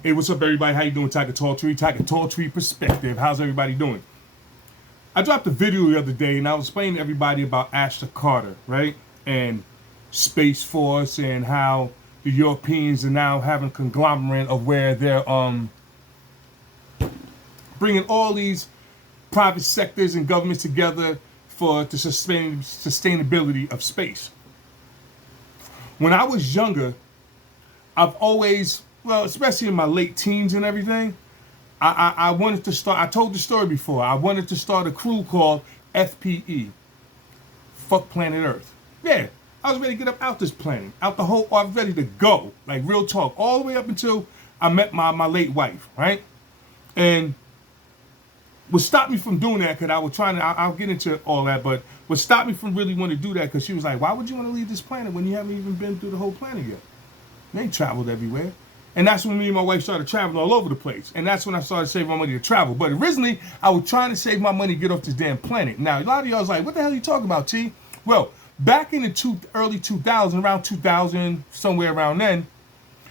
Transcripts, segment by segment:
Hey, what's up, everybody? How you doing? Tiger Tall Tree Perspective. How's everybody doing? I dropped a video the other day, and I was explaining to everybody about Ashton Carter, right? And Space Force, and how the Europeans are now having a conglomerate of where they're bringing all these private sectors and governments together for the sustainability of space. When I was younger, I've always, well, especially in my late teens and everything, I wanted to start, I told the story before, I wanted to start a crew called FPE, Fuck Planet Earth. Yeah, I was ready to get up out this planet, out the whole, I was ready to go, like real talk, all the way up until I met my late wife, right? And what stopped me from doing that, because I was trying to, I'll get into all that, but what stopped me from really wanting to do that, because she was like, why would you want to leave this planet when you haven't even been through the whole planet yet? They traveled everywhere. And that's when me and my wife started traveling all over the place. And that's when I started saving my money to travel. But originally, I was trying to save my money to get off this damn planet. Now, a lot of y'all was like, what the hell are you talking about, T? Well, back in the early 2000s, around 2000, somewhere around then,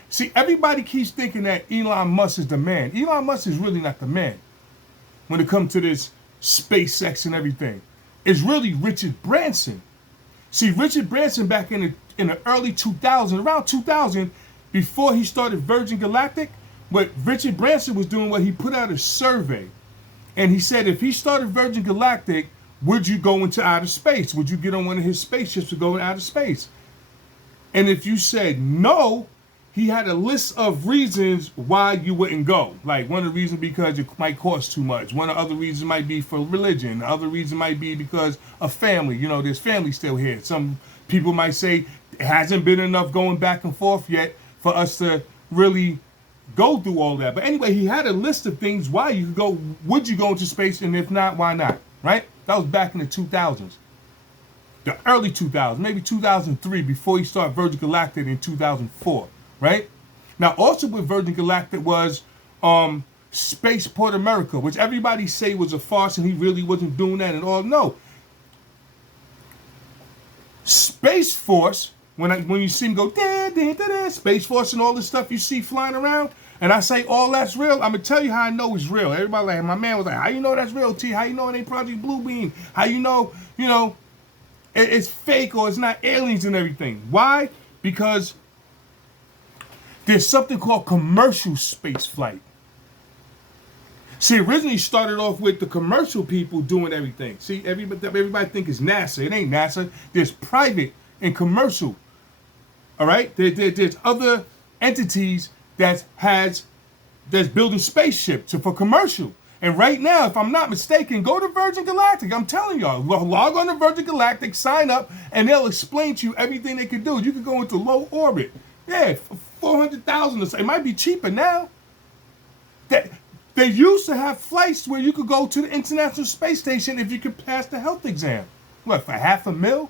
see, everybody keeps thinking that Elon Musk is the man. Elon Musk is really not the man when it comes to this SpaceX and everything. It's really Richard Branson. See, Richard Branson back in the early 2000s, around 2000, before he started Virgin Galactic, what Richard Branson was doing was he put out a survey. And he said if he started Virgin Galactic, would you go into outer space? Would you get on one of his spaceships to go into outer space? And if you said no, he had a list of reasons why you wouldn't go. Like, one of the reasons because it might cost too much. One of the other reasons might be for religion. The other reason might be because of family. You know, there's family still here. Some people might say it hasn't been enough going back and forth yet for us to really go through all that. But anyway, he had a list of things why you could go. Would you go into space? And if not, why not? Right? That was back in the 2000s. The early 2000s, maybe 2003, before he started Virgin Galactic in 2004. Right? Now, also with Virgin Galactic was Spaceport America, which everybody say was a farce and he really wasn't doing that at all. No. Space Force, when you see him go, da, da, da, da, Space Force and all this stuff you see flying around, and I say all that's real, I'm going to tell you how I know it's real. Everybody, like, my man was like, how you know that's real, T? How you know it ain't Project Bluebeam? How you know, it's fake or it's not aliens and everything? Why? Because there's something called commercial space flight. See, originally started off with the commercial people doing everything. See, everybody think it's NASA. It ain't NASA. There's private and commercial. All right? There's other entities that's building spaceships for commercial. And right now, if I'm not mistaken, go to Virgin Galactic. I'm telling y'all, log on to Virgin Galactic, sign up, and they'll explain to you everything they can do. You can go into low orbit. Yeah, 400,000 or so. It might be cheaper now. They used to have flights where you could go to the International Space Station if you could pass the health exam. What, for $500,000?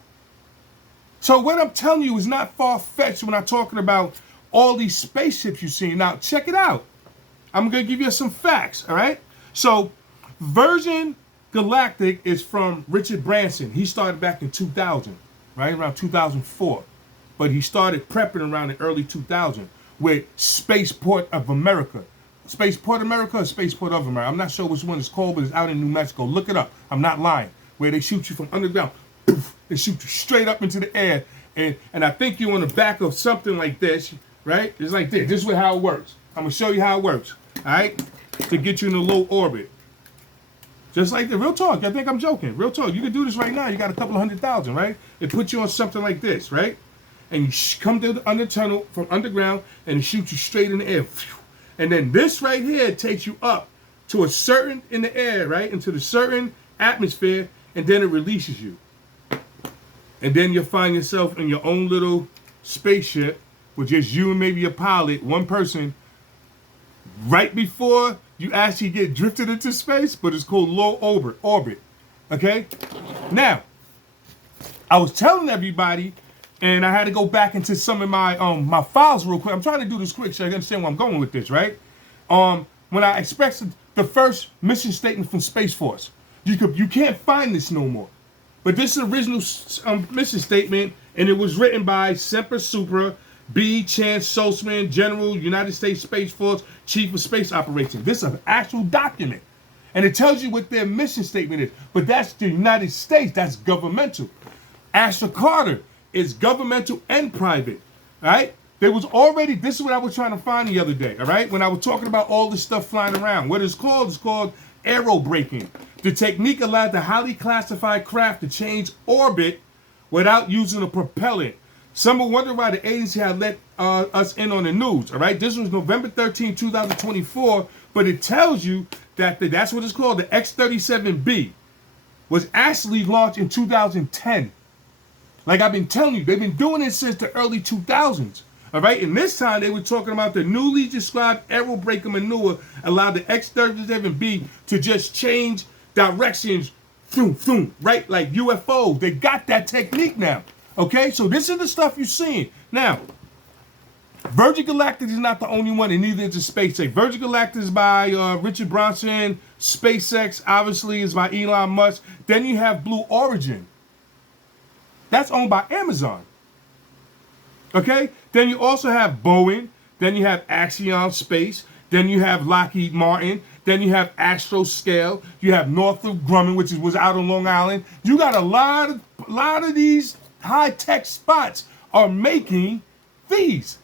So what I'm telling you is not far-fetched when I'm talking about all these spaceships you see. Now, check it out. I'm going to give you some facts, all right? So, Virgin Galactic is from Richard Branson. He started back in 2000, right, around 2004. But he started prepping around the early 2000s with Spaceport of America. Spaceport America or Spaceport of America? I'm not sure which one it's called, but it's out in New Mexico. Look it up. I'm not lying. Where they shoot you from underground. Poof, they shoot you straight up into the air. And I think you're on the back of something like this, right? It's like this. This is how it works. I'm going to show you how it works, all right? To get you in a low orbit. Just like the real talk. I think I'm joking. Real talk. You can do this right now. You got a couple of 100,000, right? It puts you on something like this, right? And you come to the tunnel from underground and it shoots you straight in the air. And then this right here takes you up to a certain, in the air, right? Into the certain atmosphere, and then it releases you. And then you'll find yourself in your own little spaceship with just you and maybe a pilot, one person, right before you actually get drifted into space, but it's called low orbit. Okay? Now, I was telling everybody, and I had to go back into some of my my files real quick. I'm trying to do this quick so you understand where I'm going with this, right? When I expressed the first mission statement from Space Force, you can't find this no more. But this is the original mission statement, and it was written by Semper Supra, B. Chance Saltzman, General, United States Space Force, Chief of Space Operations. This is an actual document. And it tells you what their mission statement is. But that's the United States. That's governmental. Asher Carter is governmental and private. All right? There was already, this is what I was trying to find the other day. All right? When I was talking about all this stuff flying around. What it's called aerobraking. The technique allowed the highly classified craft to change orbit without using a propellant. Some will wonder why the agency had let us in on the news. All right? This was November 13, 2024. But it tells you that that's what it's called. The X-37B was actually launched in 2010. Like I've been telling you, they've been doing it since the early 2000s. All right, and this time they were talking about the newly described aerobraker maneuver allowed the X-37B to just change directions, right, like UFOs. They got that technique now. Okay, so this is the stuff you're seeing now. Virgin Galactic is not the only one, and neither is the SpaceX. Virgin Galactic is by Richard Branson. SpaceX, obviously, is by Elon Musk. Then you have Blue Origin. That's owned by Amazon. Okay? Then you also have Boeing. Then you have Axiom Space. Then you have Lockheed Martin. Then you have Astroscale. You have Northrop Grumman, which was out on Long Island. You got a lot of these high-tech spots are making these.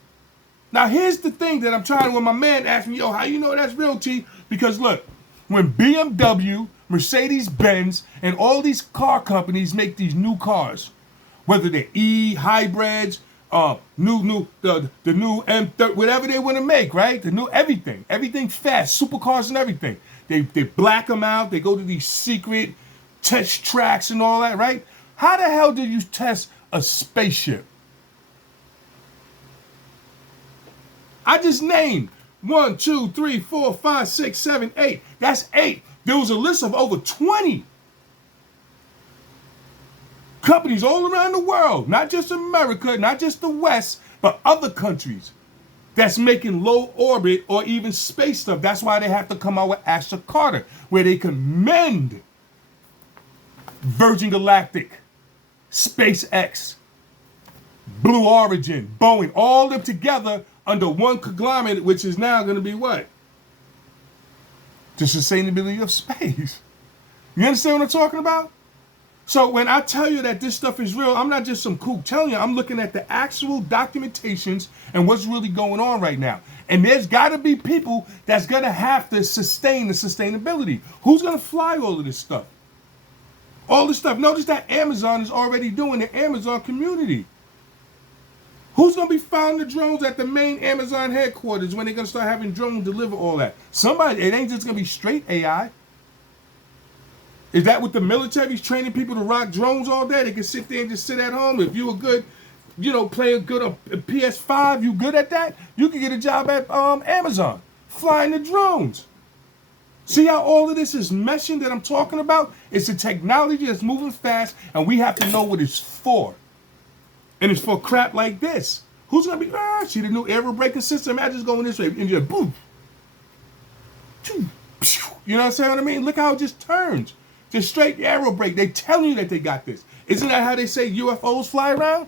Now, here's the thing that I'm trying to, when my man asked me, yo, how you know that's real, T? Because look, when BMW, Mercedes-Benz, and all these car companies make these new cars, whether they're hybrids, the new M30, whatever they want to make, right? The new everything fast, supercars and everything. They black them out. They go to these secret test tracks and all that, right? How the hell do you test a spaceship? I just named 1, 2, 3, 4, 5, 6, 7, 8. That's 8. There was a list of over 20 companies all around the world, not just America, not just the West, but other countries that's making low orbit or even space stuff. That's why they have to come out with Asher Carter, where they can mend Virgin Galactic, SpaceX, Blue Origin, Boeing, all of them together under one conglomerate, which is now going to be what? The sustainability of space. You understand what I'm talking about? So when I tell you that this stuff is real, I'm not just some kook telling you. I'm looking at the actual documentations and what's really going on right now. And there's got to be people that's going to have to sustain the sustainability. Who's going to fly all of this stuff? All this stuff. Notice that Amazon is already doing the Amazon community. Who's going to be flying the drones at the main Amazon headquarters when they're going to start having drones deliver all that? Somebody, it ain't just going to be straight AI. Is that what the military's training people to rock drones all day? They can sit there and just sit at home. If you a good, play a good on PS5, you good at that? You can get a job at Amazon, flying the drones. See how all of this is meshing that I'm talking about? It's a technology that's moving fast, and we have to know what it's for. And it's for crap like this. Who's going to be, see the new aerobraking system? I just going this way, and just boom. You know what I'm saying? What I mean? Look how it just turns. Just straight aerobrake. They tell you that they got this. Isn't that how they say UFOs fly around?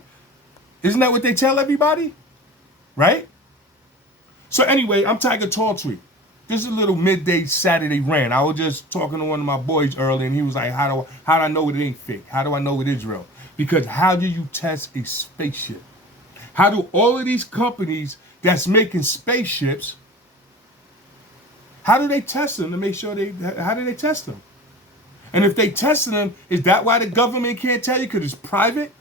Isn't that what they tell everybody? Right? So anyway, I'm Tiger Talltree. This is a little midday Saturday rant. I was just talking to one of my boys earlier, and he was like, how do I know it ain't fake? How do I know it is real? Because how do you test a spaceship? How do all of these companies that's making spaceships, how do they test them to make sure how do they test them? And if they testing them, is that why the government can't tell you? Because it's private?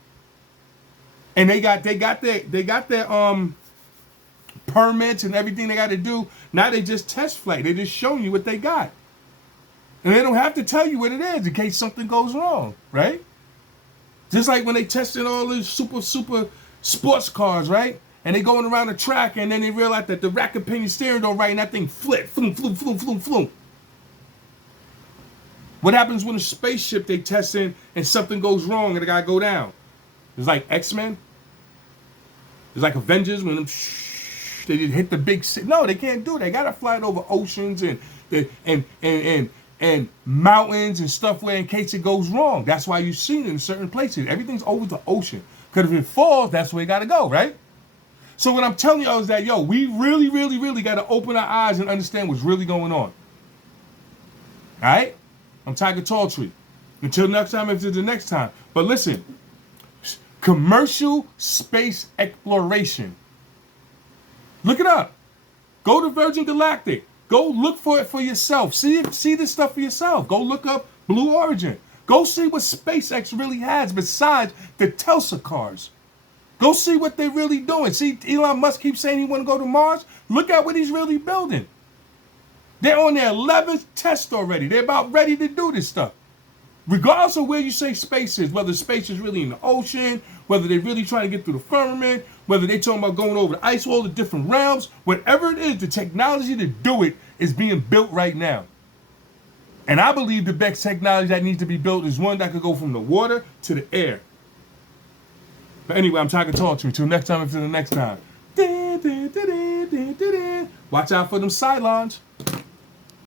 And they got their permits and everything they got to do. Now they just test flight. They just showing you what they got. And they don't have to tell you what it is in case something goes wrong, right? Just like when they tested all these super sports cars, right? And they going around the track and then they realize that the rack and pinion steering don't right and that thing flip, floom, floom, floom, floom, floom. What happens when a spaceship they test in and something goes wrong and the guy go down? It's like X-Men. It's like Avengers when they just hit the big city. No, they can't do it. They gotta fly it over oceans and mountains and stuff where in case it goes wrong. That's why you've seen it in certain places. Everything's over the ocean. Because if it falls, that's where it gotta go, right? So what I'm telling y'all is that, yo, we really, really, really got to open our eyes and understand what's really going on. All right? I'm Tiger Talltree. Until next time, if it's the next time. But listen, commercial space exploration. Look it up. Go to Virgin Galactic. Go look for it for yourself. See this stuff for yourself. Go look up Blue Origin. Go see what SpaceX really has besides the Tesla cars. Go see what they're really doing. See, Elon Musk keeps saying he want to go to Mars. Look at what he's really building. They're on their 11th test already. They're about ready to do this stuff. Regardless of where you say space is, whether space is really in the ocean, whether they're really trying to get through the firmament, whether they're talking about going over the ice wall, the different realms, whatever it is, the technology to do it is being built right now. And I believe the best technology that needs to be built is one that could go from the water to the air. But anyway, I'm Tiger Talltree. Until next time, until the next time. Watch out for them Cylons.